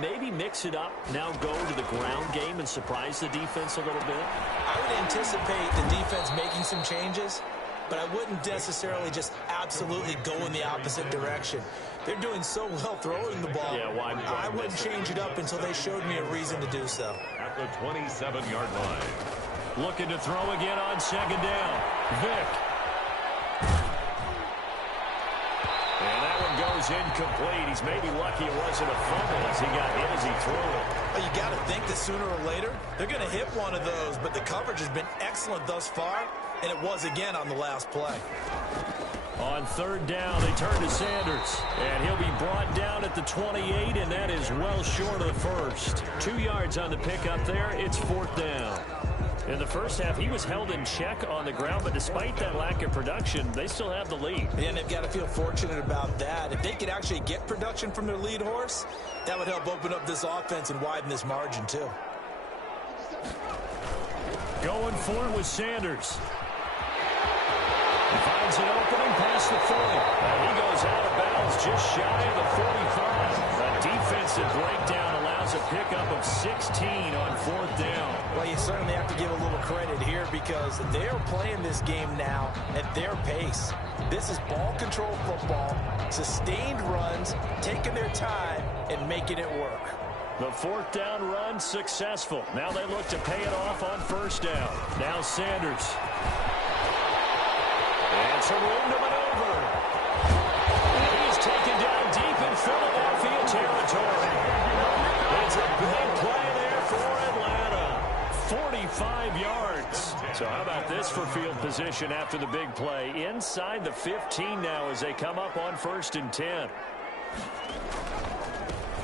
maybe mix it up, now go to the ground game and surprise the defense a little bit? I would anticipate the defense making some changes, but I wouldn't necessarily just absolutely go in the opposite direction. They're doing so well throwing the ball. Yeah, why I wouldn't change it up until they showed me a reason to do so. At the 27-yard line. Looking to throw again on second down. Vick. And that one goes incomplete. He's maybe lucky it wasn't a fumble as he got hit as he threw it. Well, you got to think that sooner or later, they're going to hit one of those, but the coverage has been excellent thus far, and it was again on the last play. On third down, they turn to Sanders, and he'll be brought down at the 28, and that is well short of the first. 2 yards on the pickup there. It's fourth down. In the first half, he was held in check on the ground, but despite that lack of production, they still have the lead. And they've got to feel fortunate about that. If they could actually get production from their lead horse, that would help open up this offense and widen this margin, too. Going for it with Sanders. He finds an opening past the 40. He goes out of bounds just shy of the 45. A defensive breakdown allows a pickup of 16 on fourth down. Well, you certainly have to give a little credit here because they're playing this game now at their pace. This is ball control football, sustained runs, taking their time, and making it work. The fourth down run successful. Now they look to pay it off on first down. Now Sanders. And some room to maneuver. And he's taken down deep in Philadelphia territory. It's a big play there for Atlanta. 45 yards. So how about this for field position after the big play? Inside the 15 now as they come up on first and 10.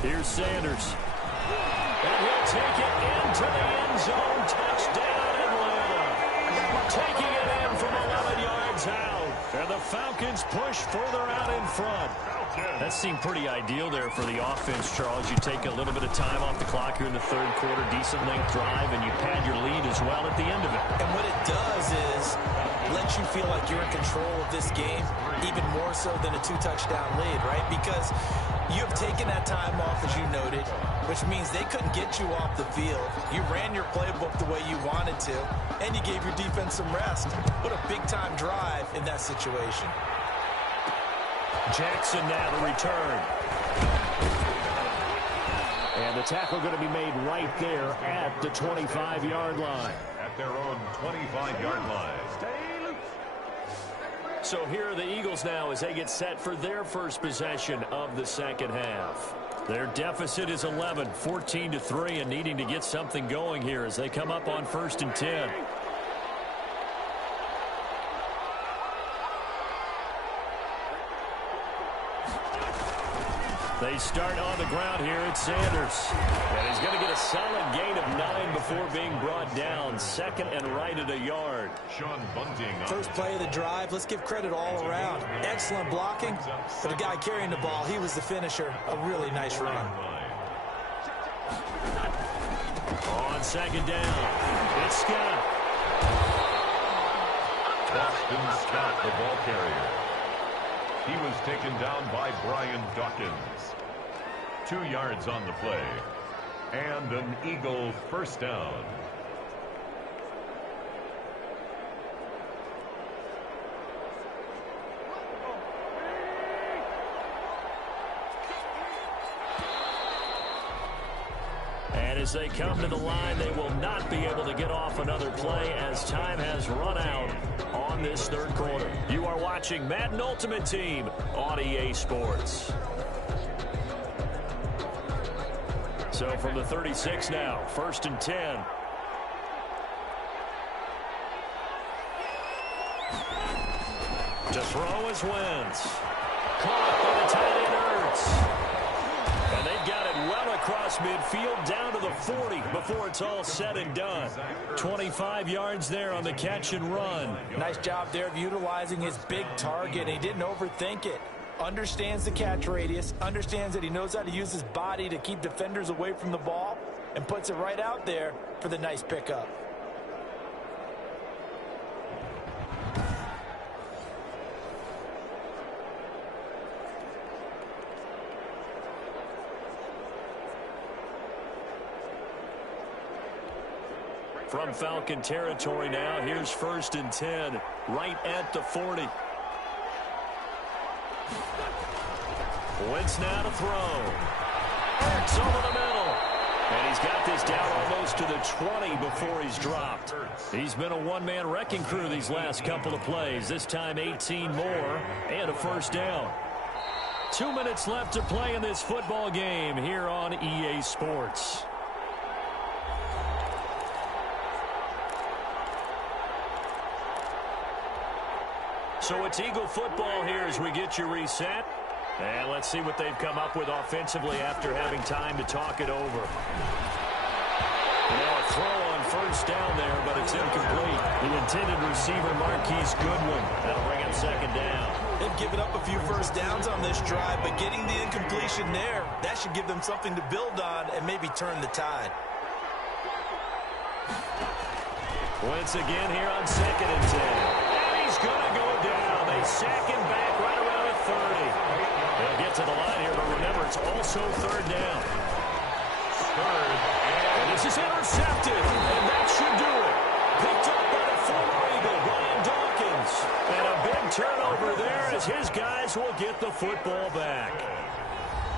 Here's Sanders. And he'll take it into the end zone. Touchdown, Atlanta. Taking it in from 11 yards out. And the Falcons push further out in front. That seemed pretty ideal there for the offense, Charles. You take a little bit of time off the clock here in the third quarter, decent length drive, and you pad your lead as well at the end of it. And what it does is let you feel like you're in control of this game, even more so than a 2-touchdown lead, right? Because you have taken that time off, as you noted, which means they couldn't get you off the field. You ran your playbook the way you wanted to, and you gave your defense some rest. What a big-time drive in that situation. Jackson now to return. And the tackle going to be made right there at the 25-yard line. At their own 25-yard line. So here are the Eagles now as they get set for their first possession of the second half. Their deficit is 11, 14-3, and needing to get something going here as they come up on first and 10. They start on the ground here at Sanders. And he's going to get a solid gain of 9 before being brought down. Second and right at a yard. Sean Bunting. First play of the drive, let's give credit all around. Excellent blocking. For the guy carrying the ball, he was the finisher. A really nice run. On second down, it's Scott. Boston Scott, the ball carrier. He was taken down by Brian Dawkins. 2 yards on the play. And an Eagle first down. And as they come to the line, they will not be able to get off another play as time has run out on this third quarter. You are watching Madden Ultimate Team on EA Sports. So from the 36 now, first and 10. To throw is Wentz. Caught by the tight end Ertz. And they've got it well across midfield down to the 40 before it's all said and done. 25 yards there on the catch and run. Nice job there of utilizing his big target. He didn't overthink it. Understands the catch radius, understands that he knows how to use his body to keep defenders away from the ball, and puts it right out there for the nice pickup. From Falcon territory now, here's 1st and 10, right at the 40. Wentz now to throw. Ertz over the middle. And he's got this down almost to the 20 before he's dropped. He's been a one-man wrecking crew these last couple of plays. This time 18 more and a 1st down. 2 minutes left to play in this football game here on EA Sports. So it's Eagle football here as we get you reset. And let's see what they've come up with offensively after having time to talk it over. Now a throw on 1st down there, but it's incomplete. The intended receiver, Marquise Goodwin. That'll bring up 2nd down. They've given up a few 1st downs on this drive, but getting the incompletion there, that should give them something to build on and maybe turn the tide. Wentz again here on 2nd and 10. And he's going to go down. They sack him back right around at 30. They'll get to the line here, but remember, it's also 3rd down. And this is intercepted, and that should do it. Picked up by the former Eagle, Brian Dawkins. And a big turnover there as his guys will get the football back.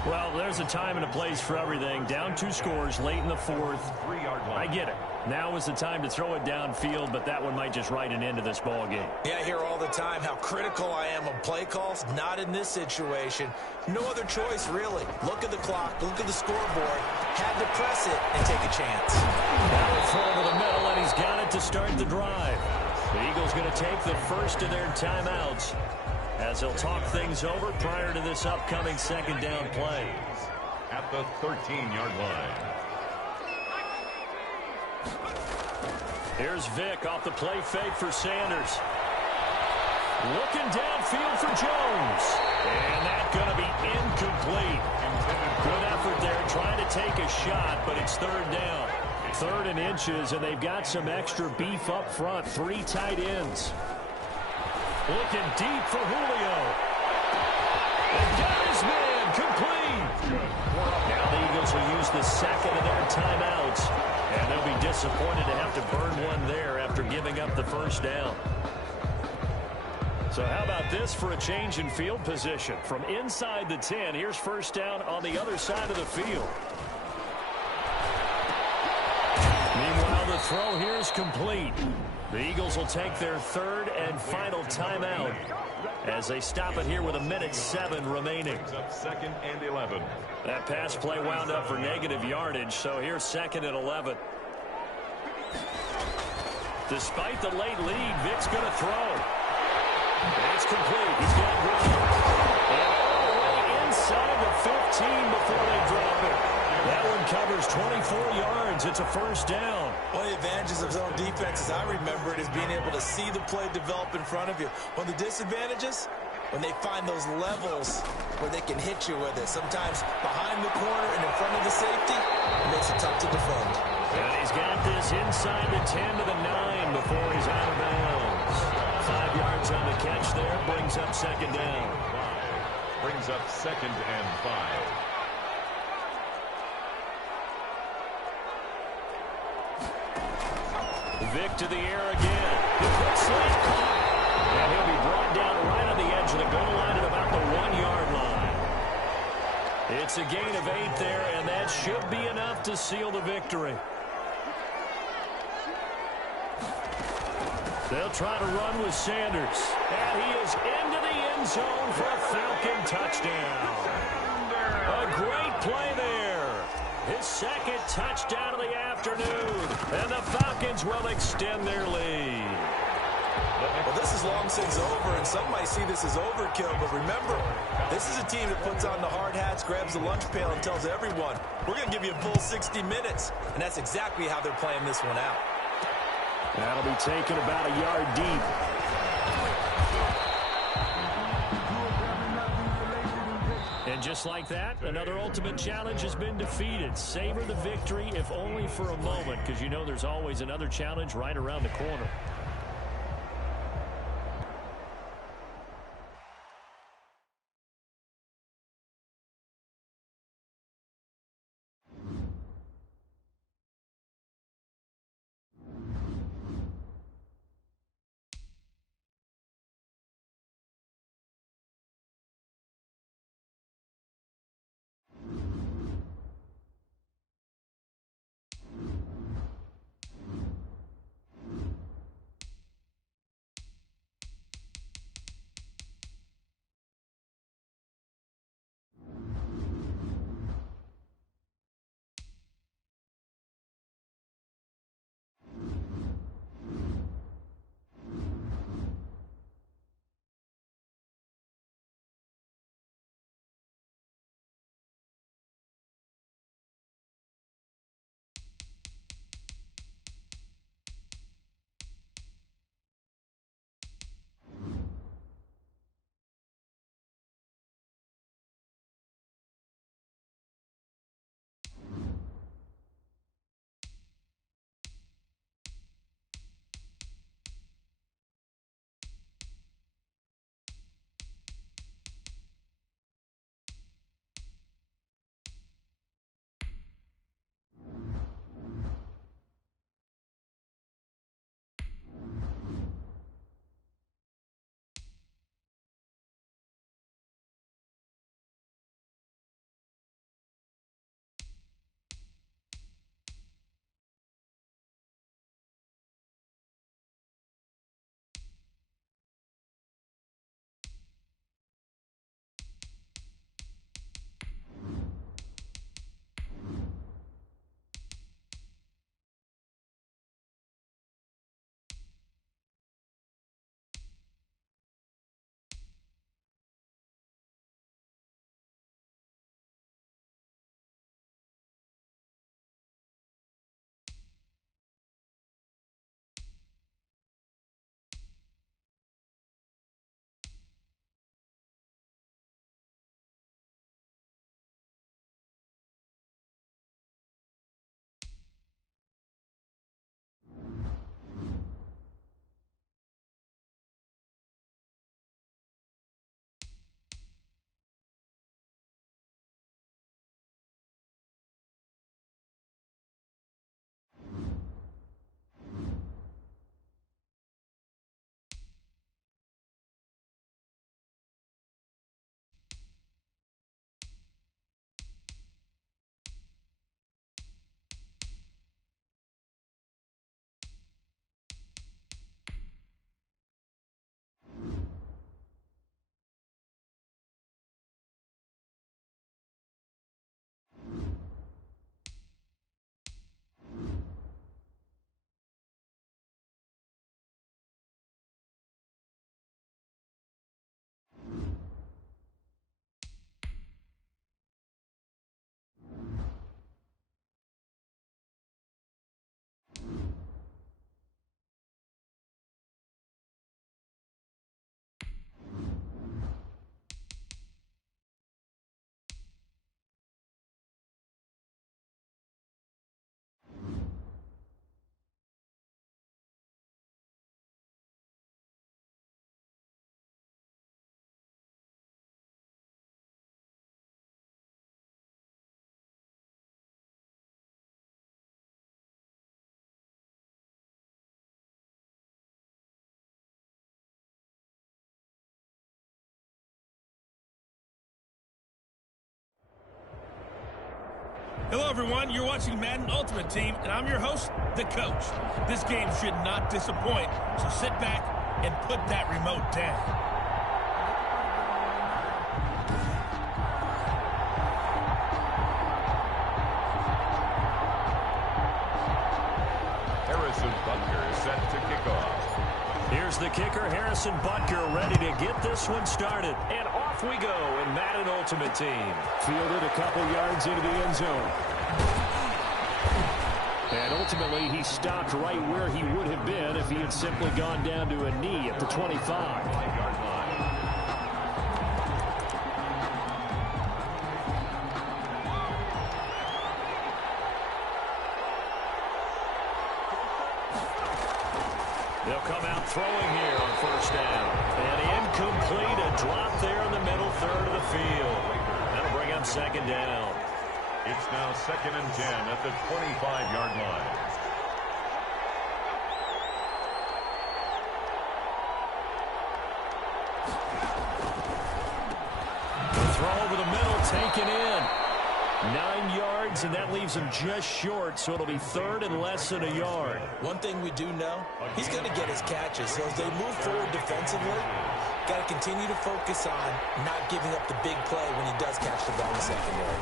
Well, there's a time and a place for everything. Down 2 scores late in the 4th. I get it. Now is the time to throw it downfield, but that one might just write an end to this ball game. Yeah, I hear all the time how critical I am of play calls. Not in this situation. No other choice, really. Look at the clock. Look at the scoreboard. Had to press it and take a chance. Now a throw over the middle, and he's got it to start the drive. The Eagles going to take the first of their timeouts as they'll talk things over prior to this upcoming 2nd down play. At the 13-yard line. Here's Vick off the play fake for Sanders. Looking downfield for Jones. And that's going to be incomplete. Good effort there trying to take a shot, but it's 3rd down. 3rd and inches, and they've got some extra beef up front. 3 tight ends. Looking deep for Julio. And got his man complete. Now the Eagles will use the 2nd of their timeouts. And they'll be disappointed to have to burn one there after giving up the 1st down. So how about this for a change in field position? From inside the 10, here's 1st down on the other side of the field. Meanwhile, the throw here is complete. The Eagles will take their 3rd and final timeout as they stop it here with 1:07 remaining. 2nd and 11. That pass play wound up for negative yardage, so here's 2nd and 11. Despite the late lead, Vick's going to throw. It's complete. He's got ground. And all the way inside the 15 before they drop it. That one covers 24 yards. It's a 1st down. One of the advantages of zone defense, as I remember it, is being able to see the play develop in front of you. One of the disadvantages, when they find those levels where they can hit you with it. Sometimes behind the corner and in front of the safety, it makes it tough to defend. And he's got this inside the 10 to the 9 before he's out of bounds. 5 yards on the catch there, brings up 2nd down. Brings up 2nd and 5. Vick to the air again. The quick slant caught. And he'll be brought down right on the edge of the goal line at about the 1-yard line. It's a gain of 8 there, and that should be enough to seal the victory. They'll try to run with Sanders. And he is into the end zone for a Falcon touchdown. A great play there. His 2nd touchdown of the afternoon. And the Falcons will extend their lead. Well, this is long since over, and some might see this as overkill. But remember, this is a team that puts on the hard hats, grabs the lunch pail, and tells everyone, we're going to give you a full 60 minutes. And that's exactly how they're playing this one out. That'll be taken about a yard deep. And just like that, another ultimate challenge has been defeated. Savor the victory, if only for a moment, because you know there's always another challenge right around the corner. Hello, everyone. You're watching Madden Ultimate Team, and I'm your host, the coach. This game should not disappoint, so sit back and put that remote down. Harrison Butker is set to kick off. Here's the kicker, Harrison Butker, ready to get this one started. And off we go in Madden Ultimate Team. Fielded a couple yards into the end zone. And ultimately, he stopped right where he would have been if he had simply gone down to a knee at the 25. They'll come out throwing here on first down. And incomplete, a drop there in the middle third of the field. That'll bring up second down. It's now 2nd and 10 at the 25-yard line. The throw over the middle, taken in. 9 yards, and that leaves him just short, so it'll be third and less than a yard. One thing we do know, he's going to get his catches. So as they move forward defensively, got to continue to focus on not giving up the big play when he does catch the ball in the secondary.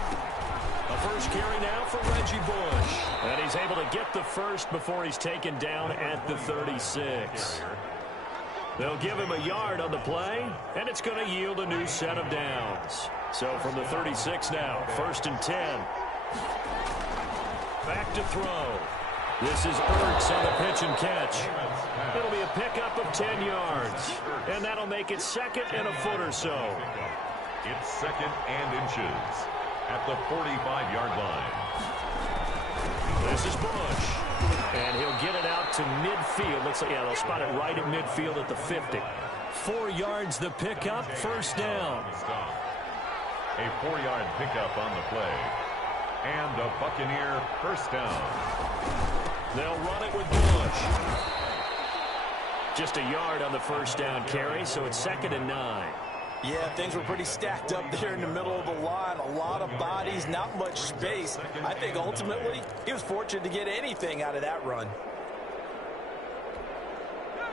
A first carry now for Reggie Bush. And he's able to get the first before he's taken down at the 36. They'll give him a yard on the play, and it's going to yield a new set of downs. So from the 36 now, 1st and 10. Back to throw. This is Ertz on the pitch and catch. It'll be a pickup of 10 yards. And that'll make it 2nd and a foot or so. It's 2nd and inches at the 45-yard line. This is Bush. And he'll get it out to midfield. Looks like, yeah, they'll spot it right at midfield at the 50. 4 yards the pickup, first down. A 4-yard pickup on the play. And a Buccaneer first down. They'll run it with Bush. Just a yard on the first down carry, so it's 2nd and 9. Yeah, things were pretty stacked up there in the middle of the line. A lot of bodies, not much space. I think ultimately he was fortunate to get anything out of that run.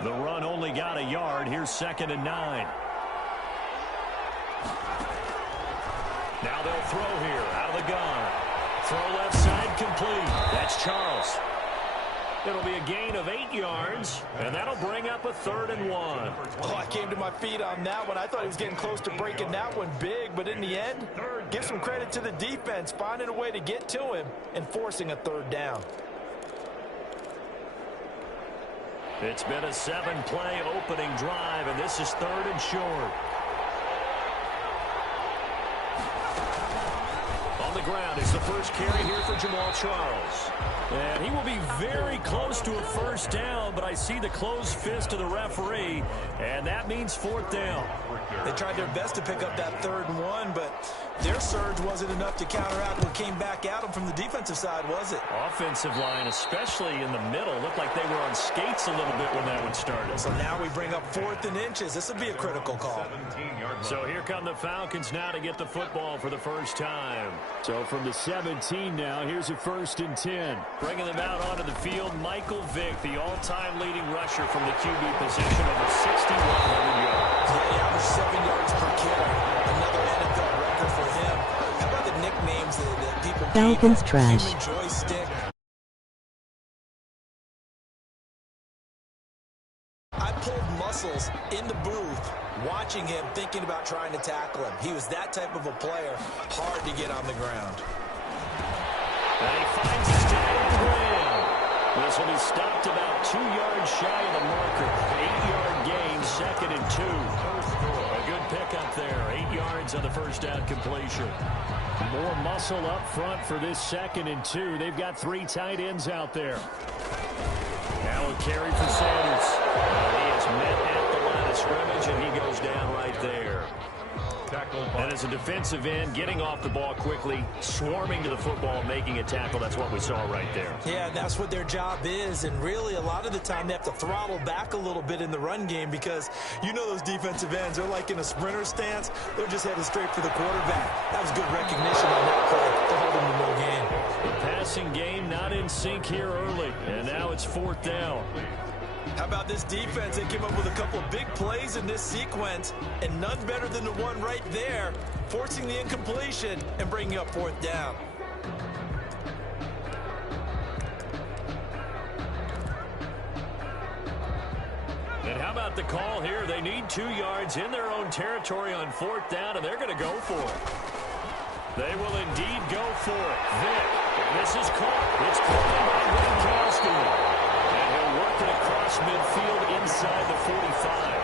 The run only got a yard. Here's 2nd and 9. Now they'll throw here out of the gun. Throw left side complete. That's Charles. It'll be a gain of 8 yards, and that'll bring up a 3rd and 1. Oh, I came to my feet on that one. I thought he was getting close to breaking that one big, but in the end, give some credit to the defense, finding a way to get to him and forcing a 3rd down. It's been a 7-play opening drive, and this is 3rd and short. On the ground is the first carry here for Jamal Charles. And he will be very close to a first down, but I see the closed fist of the referee, and that means 4th down. They tried their best to pick up that 3rd and 1, but their surge wasn't enough to counteract what came back at them from the defensive side, was it? Offensive line, especially in the middle, looked like they were on skates a little bit when that one started. So now we bring up 4th and inches. This would be a critical call. So here come the Falcons now to get the football for the first time. So from the 17 now, here's a 1st and 10. Bringing them out onto the field, Michael Vick, the all-time leading rusher from the QB position, over 6,100 yards. Yeah, he averaged 7 yards per carry. Another NFL record for him. How about the nicknames that people Falcons gave him? trash. Human joystick. I pulled muscles in the booth watching him, thinking about trying to tackle him. He was that type of a player, hard to get on the ground. And he finds his tight end, Graham. This will be stopped about 2 yards shy of the marker. 8-yard gain, 2nd and 2. A good pickup there. 8 yards on the first down completion. More muscle up front for this 2nd and 2. They've got 3 tight ends out there. Now a carry for Sanders. He is met at the line of scrimmage, and he goes down right there. And as a defensive end, getting off the ball quickly, swarming to the football, making a tackle, that's what we saw right there. Yeah, that's what their job is, and really a lot of the time they have to throttle back a little bit in the run game because you know those defensive ends, they're like in a sprinter stance. They're just headed straight for the quarterback. That was good recognition on that play to hold him to no gain. passing game not in sync here early. And now it's 4th down. How about this defense? They came up with a couple of big plays in this sequence, and none better than the one right there, forcing the incompletion and bringing up 4th down. And how about the call here? They need 2 yards in their own territory on 4th down, and they're going to go for it. They will indeed go for it. Vick, and this is caught. It's caught by Gronkowski. And he'll work it across midfield inside the 45.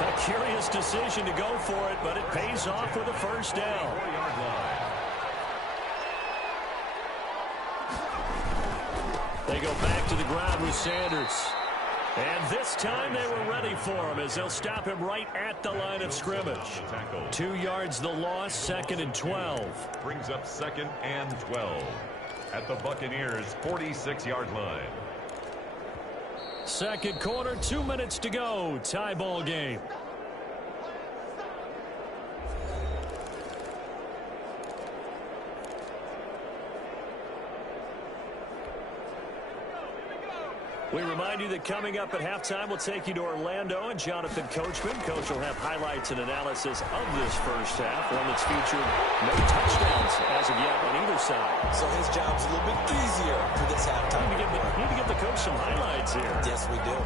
A curious decision to go for it, but it pays off with a 1st down. They go back to the ground with Sanders. And this time they were ready for him as they'll stop him right at the line of scrimmage. 2 yards the loss, 2nd and 12. Brings up 2nd and 12 at the Buccaneers' 46-yard line. 2nd quarter, 2 minutes to go. Tie ball game. We remind you that coming up at halftime, we'll take you to Orlando and Jonathan Coachman. Coach will have highlights and analysis of this first half, one that's featured no touchdowns as of yet on either side. So his job's a little bit easier for this halftime. We need to give the coach some highlights here. Yes, we do.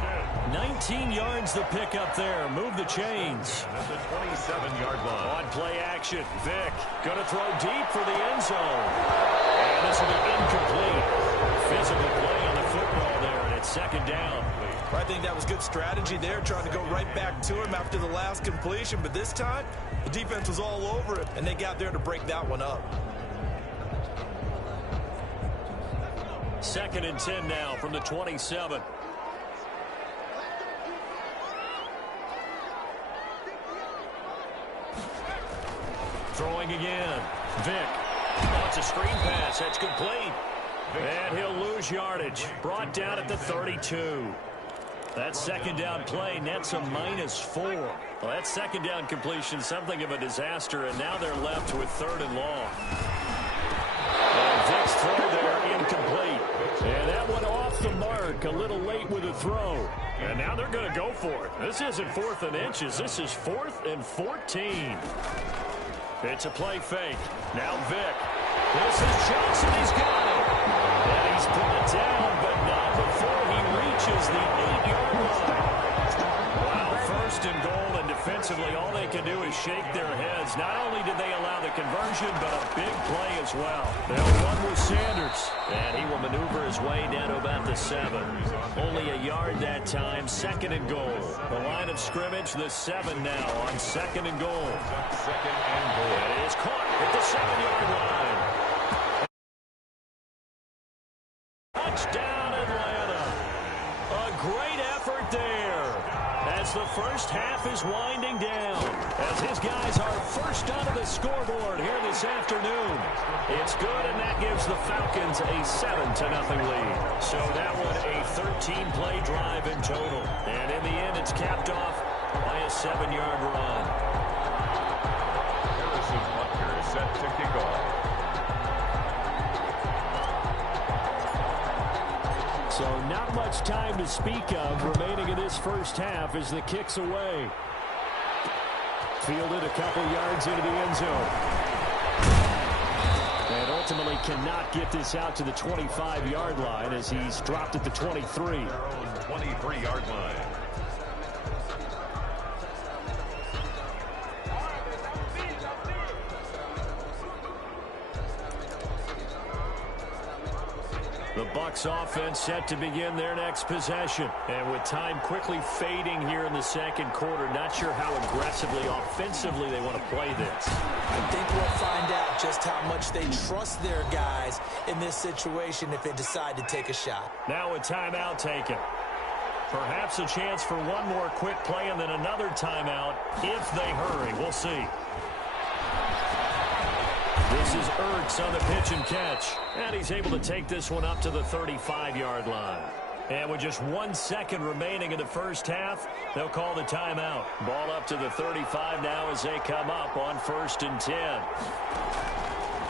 19 yards the pick up there. Move the chains. At the 27-yard line. On play action, Vick going to throw deep for the end zone. And this will be incomplete. Physical play on the football there, and it's 2nd down. I think that was good strategy there, trying to go right back to him after the last completion. But this time, the defense was all over it, and they got there to break that one up. 2nd and 10 now from the 27. Throwing again. Vick. Oh, it's a screen pass. That's complete. And he'll lose yardage. Brought down at the 32. That 2nd down play nets a -4. Well, that 2nd down completion, something of a disaster, and now they're left with 3rd and long. And Vick's throw there incomplete. And that one off the mark, a little late with the throw. And now they're going to go for it. This isn't 4th and inches. This is 4th and 14. It's a play fake. Now Vick. This is Johnson. He's got it. And he's put it down, but not before he reaches the 8-yard line. Wow, 1st and goal, and defensively all they can do is shake their heads. Not only did they allow the conversion, but a big play as well. They'll run with Sanders, and he will maneuver his way down to about the 7. Only a yard that time, 2nd and goal. The line of scrimmage, the 7 now on 2nd and goal. 2nd and goal. And it is caught at the 7-yard line. Touchdown, Atlanta. A great effort there as the first half is winding down. As his guys are first onto the scoreboard here this afternoon. It's good, and that gives the Falcons a 7-0 lead. So that one a 13-play drive in total. And in the end, it's capped off by a 7-yard run. Harrison Butker is set to kick off. So not much time to speak of remaining in this first half as the kick's away. Fielded a couple yards into the end zone. And ultimately cannot get this out to the 25-yard line as he's dropped at the 23. Their own 23-yard line. The Bucs offense set to begin their next possession. And with time quickly fading here in the 2nd quarter, not sure how aggressively, offensively they want to play this. I think we'll find out just how much they trust their guys in this situation if they decide to take a shot. Now a timeout taken. Perhaps a chance for one more quick play and then another timeout if they hurry. We'll see. This is Ertz on the pitch and catch. And he's able to take this one up to the 35-yard line. And with just 1 second remaining in the first half, they'll call the timeout. Ball up to the 35 now as they come up on 1st and 10.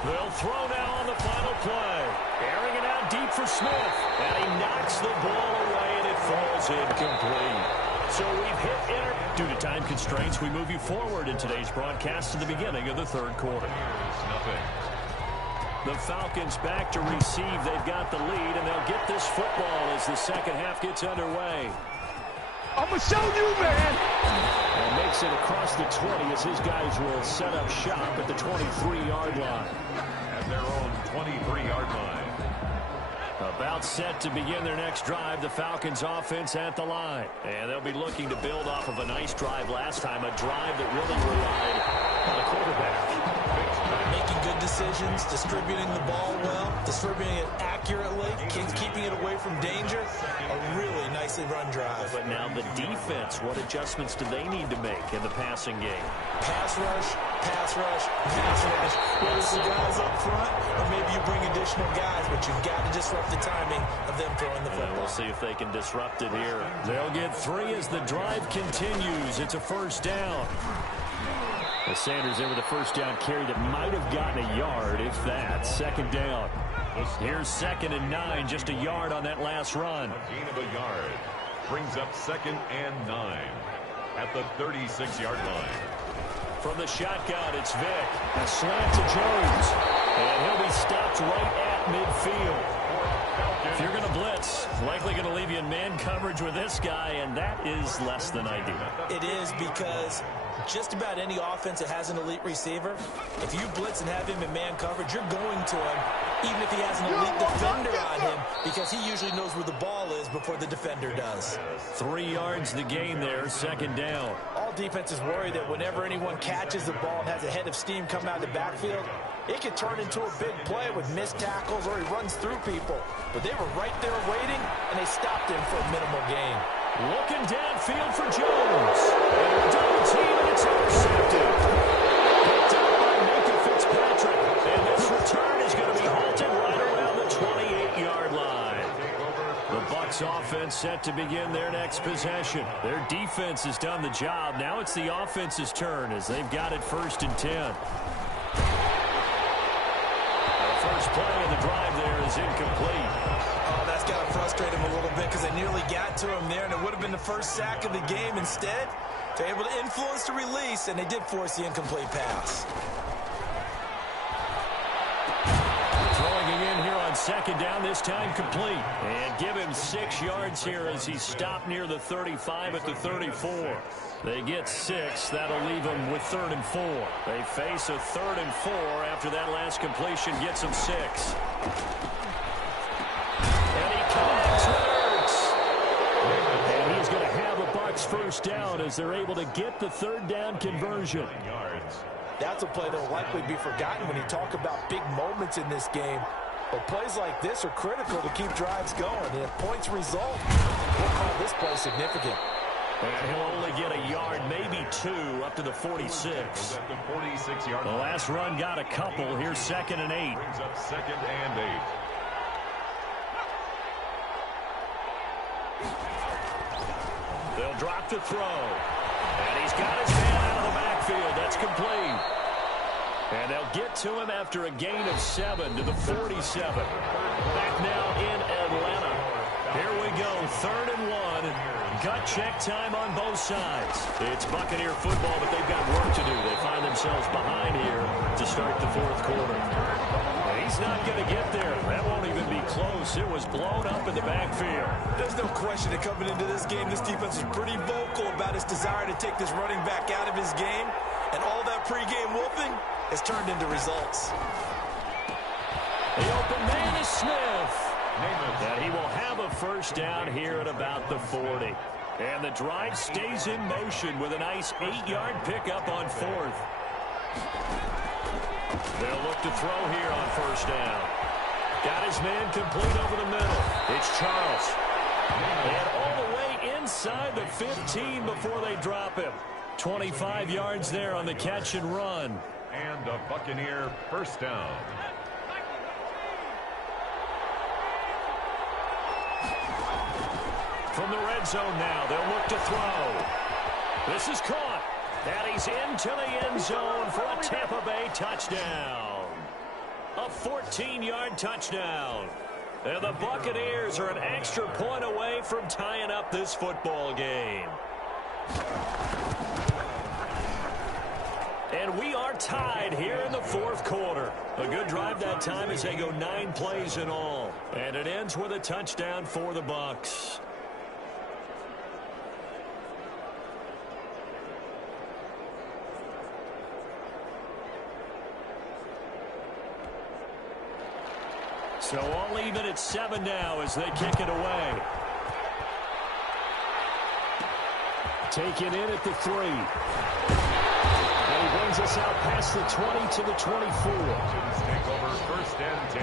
They'll throw now on the final play. Airing it out deep for Smith. And he knocks the ball away, and it falls incomplete. So we've hit enter. Due to time constraints, we move you forward in today's broadcast to the beginning of the third quarter. The Falcons back to receive. They've got the lead, and they'll get this football as the second half gets underway. I'm going to show you, man. And makes it across the 20 as his guys will set up shop at the 23-yard line. At their own 23-yard line. About set to begin their next drive, the Falcons offense at the line. And they'll be looking to build off of a nice drive last time, a drive that really relied on a quarterback. Making good decisions, distributing the ball well, distributing it accurately, keeping it away from danger. A really nicely run drive. But now the defense, what adjustments do they need to make in the passing game? Pass rush, pass rush, pass rush. Whether it's the guys up front or maybe you bring additional guys, but you've got to disrupt the timing of them throwing the football. We'll see if they can disrupt it here. They'll get 3 as the drive continues. It's a first down. As Sanders in with a first down carry that might have gotten a yard, if that. Second down. Here's 2nd and 9, just a yard on that last run. A gain of a yard brings up 2nd and 9 at the 36-yard line. From the shotgun, it's Vick. A slant to Jones. And he'll be stopped right at midfield. If you're going to blitz, likely going to leave you in man coverage with this guy, and that is less than ideal. It is because just about any offense that has an elite receiver, if you blitz and have him in man coverage, you're going to him even if he has an elite defender on him because he usually knows where the ball is before the defender does. 3 yards the gain there, second down. All defenses worry that whenever anyone catches the ball and has a head of steam come out of the backfield, it can turn into a big play with missed tackles or he runs through people. But they were right there waiting, and they stopped him for a minimal gain. Looking downfield for Jones. And double team, and it's intercepted. Picked up by Micah Fitzpatrick. And this return is going to be halted right around the 28-yard line. The Bucs offense set to begin their next possession. Their defense has done the job. Now it's the offense's turn as they've got it 1st and 10. First play of the drive there is incomplete. Oh, that's got to frustrate him a little bit because they nearly got to him there, and it would have been the first sack of the game. Instead, they're able to influence the release, and they did force the incomplete pass. Throwing again here on 2nd down, this time complete. And give him 6 yards here as he's stopped near the 35 at the 34. They get 6. That'll leave them with 3rd and 4. They face a 3rd and 4 after that last completion gets them 6. And he connects with Ertz. And he's going to have a Bucs first down as they're able to get the 3rd down conversion. That's a play that will likely be forgotten when you talk about big moments in this game. But plays like this are critical to keep drives going. And if points result, we'll call this play significant. And he'll only get a yard, maybe 2, up to the 46. The last run got a couple. Here's 2nd and 8. Brings up 2nd and 8. They'll drop to throw. And he's got his man out of the backfield. That's complete. And they'll get to him after a gain of 7 to the 47. Back now in Atlanta. Here we go, 3rd and 1. Gut check time on both sides. It's Buccaneer football, but they've got work to do. They find themselves behind here to start the 4th quarter. And he's not going to get there. That won't even be close. It was blown up in the backfield. There's no question that coming into this game, this defense is pretty vocal about its desire to take this running back out of his game. And all that pregame wolfing has turned into results. The open man is Smith. And he will have a first down here at about the 40. And the drive stays in motion with a nice 8-yard pickup on 4th. They'll look to throw here on first down. Got his man complete over the middle. It's Charles. And all the way inside the 15 before they drop him. 25 yards there on the catch and run. And a Buccaneer first down. From the red zone now, they'll look to throw. This is caught. And he's into the end zone for a Tampa Bay touchdown. A 14-yard touchdown. And the Buccaneers are an extra point away from tying up this football game. And we are tied here in the fourth quarter. A good drive that time as they go 9 plays in all. And it ends with a touchdown for the Bucs. So all even at 7 now as they kick it away. Taken in at the 3. And he brings us out past the 20 to the 24. Take over 1st and 10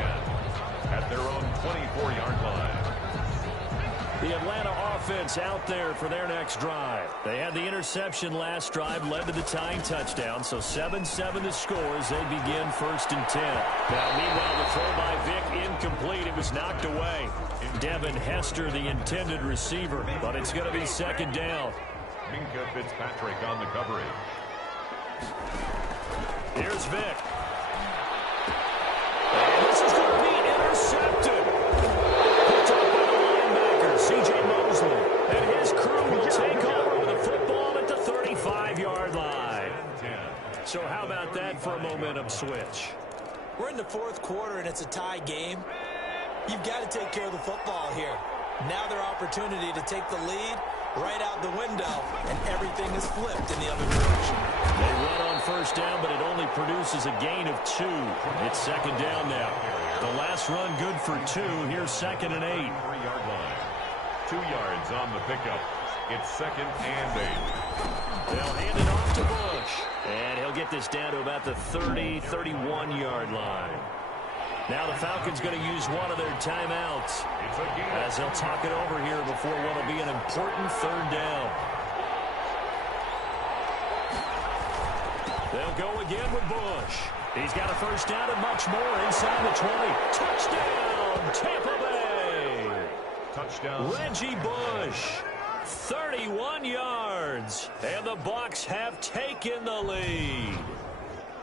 at their own 24-yard line. The Atlanta offense out there for their next drive. They had the interception last drive, led to the tying touchdown. So 7-7 the score as they begin 1st and 10. Now, meanwhile, the throw by Vick incomplete. It was knocked away. Devin Hester, the intended receiver. But it's going to be 2nd down. Minka Fitzpatrick on the coverage. Here's Vick. And this is going to be intercepted. Picked up by the linebacker, C.J. Mosley. And his crew will take over with the football at the 35-yard line. So how about that for a momentum switch? We're in the fourth quarter, and it's a tie game. You've got to take care of the football here. Now their opportunity to take the lead right out the window, and everything is flipped in the other direction. They run on 1st down, but it only produces a gain of 2. It's 2nd down now. The last run good for 2. Here's 2nd and 8. 3-yard line. 2 yards on the pickup. It's 2nd and 8. They'll hand it off to Bush. And he'll get this down to about the 30, 31-yard line. Now the Falcons going to use one of their timeouts as they'll talk it over here before what will be an important 3rd down. They'll go again with Bush. He's got a 1st down and much more inside the 20. Touchdown, Tampa Bay. Touchdown. Reggie Bush, 31 yards. And the Bucs have taken the lead.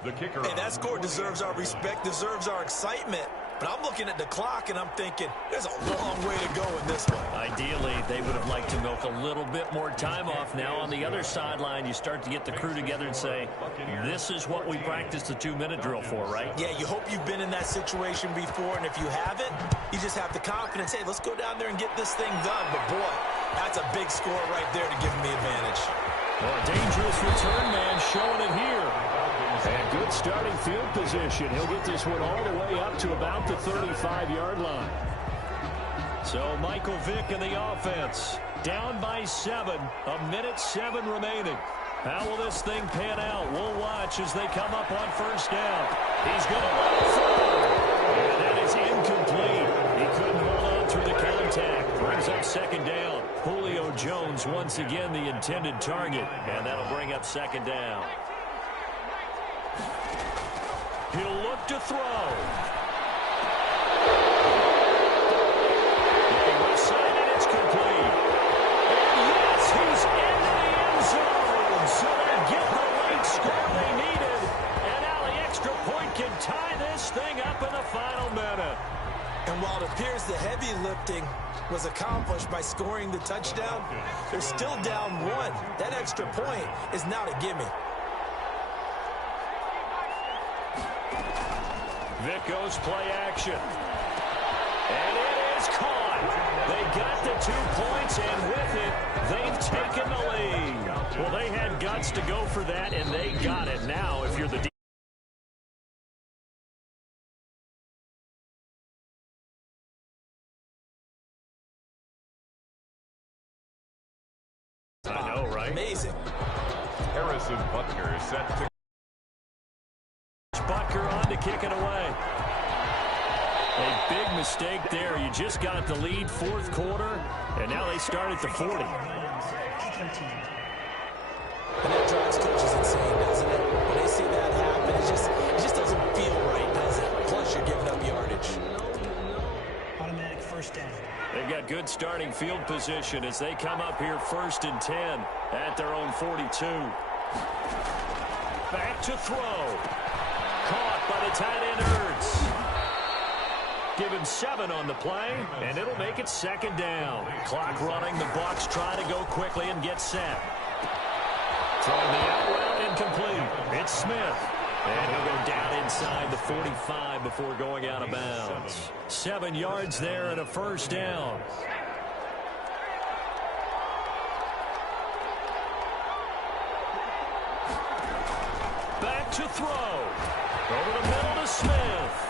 The kicker. Hey, that score deserves our respect, deserves our excitement. But I'm looking at the clock, and I'm thinking, there's a long way to go in this one. Ideally, they would have liked to milk a little bit more time off. Now, on the other sideline, you start to get the crew together and say, this is what we practiced the 2-minute drill for, right? Yeah, you hope you've been in that situation before, and if you haven't, you just have the confidence, hey, let's go down there and get this thing done. But, boy, that's a big score right there to give them the advantage. Well, a dangerous return man showing it here. And good starting field position. He'll get this one all the way up to about the 35-yard line. So Michael Vick in the offense. Down by 7. 1:07 remaining. How will this thing pan out? We'll watch as they come up on 1st down. He's going to let it throw. And that is incomplete. He couldn't hold on through the contact. Brings up 2nd down. Julio Jones once again the intended target. And that'll bring up 2nd down. He'll look to throw. They will sign it. It's complete. And yes, he's into the end zone. So they get the late score they needed. And now the extra point can tie this thing up in the final minute. And while it appears the heavy lifting was accomplished by scoring the touchdown, they're still down 1. That extra point is not a gimme. Vick goes play action. And it is caught. They got the 2 points, and with it, they've taken the lead. Well, they had guts to go for that, and they got it. Now, if you're the I know, right? Amazing. Harrison Butker set to Butker on to kick it away. A big mistake there. You just got the lead 4th quarter, and now they start at the 40. And that drives coaches insane, doesn't it? When they see that happen, it just doesn't feel right, does it? Plus, you're giving up yardage. Automatic 1st down. They've got good starting field position as they come up here 1st and 10 at their own 42. Back to throw. Caught by the tight end Ertz. Give him 7 on the play, and it'll make it 2nd down. Clock running. The Bucs trying to go quickly and get set. Throwing the out route incomplete. It's Smith. And he'll go down inside the 45 before going out of bounds. 7 yards there and a 1st down. Back to throw. Over the middle to Smith.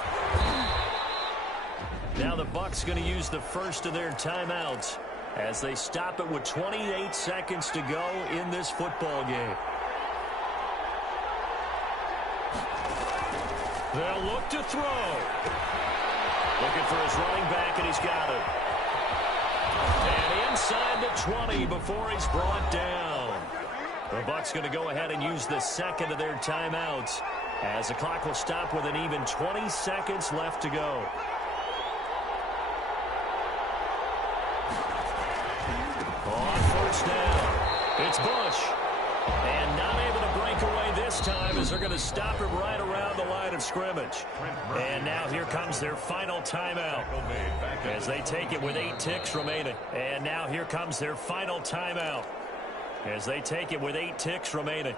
Now the Bucs going to use the first of their timeouts as they stop it with 28 seconds to go in this football game. They'll look to throw. Looking for his running back, and he's got it. And inside the 20 before he's brought down. The Bucs going to go ahead and use the second of their timeouts as the clock will stop with an even 20 seconds left to go. On 1st down, it's Bush. And not able to break away this time as they're going to stop him right around the line of scrimmage. And now here comes their final timeout as they take it with 8 ticks remaining. And now here comes their final timeout as they take it with 8 ticks remaining.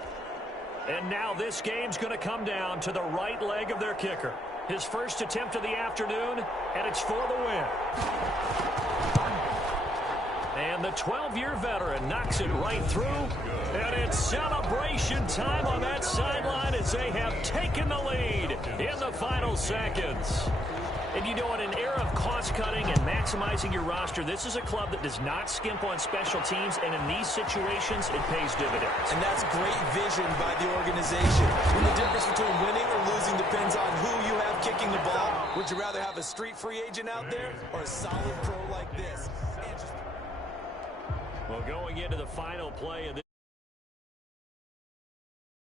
And now this game's going to come down to the right leg of their kicker. His first attempt of the afternoon, and it's for the win. And the 12-year veteran knocks it right through. And it's celebration time on that sideline as they have taken the lead in the final seconds. And you know, in an era of cost-cutting and maximizing your roster, this is a club that does not skimp on special teams, and in these situations, it pays dividends. And that's great vision by the organization. When the difference between winning or losing depends on who you have kicking the ball, would you rather have a street free agent out there or a solid pro like this? Well, going into the final play of this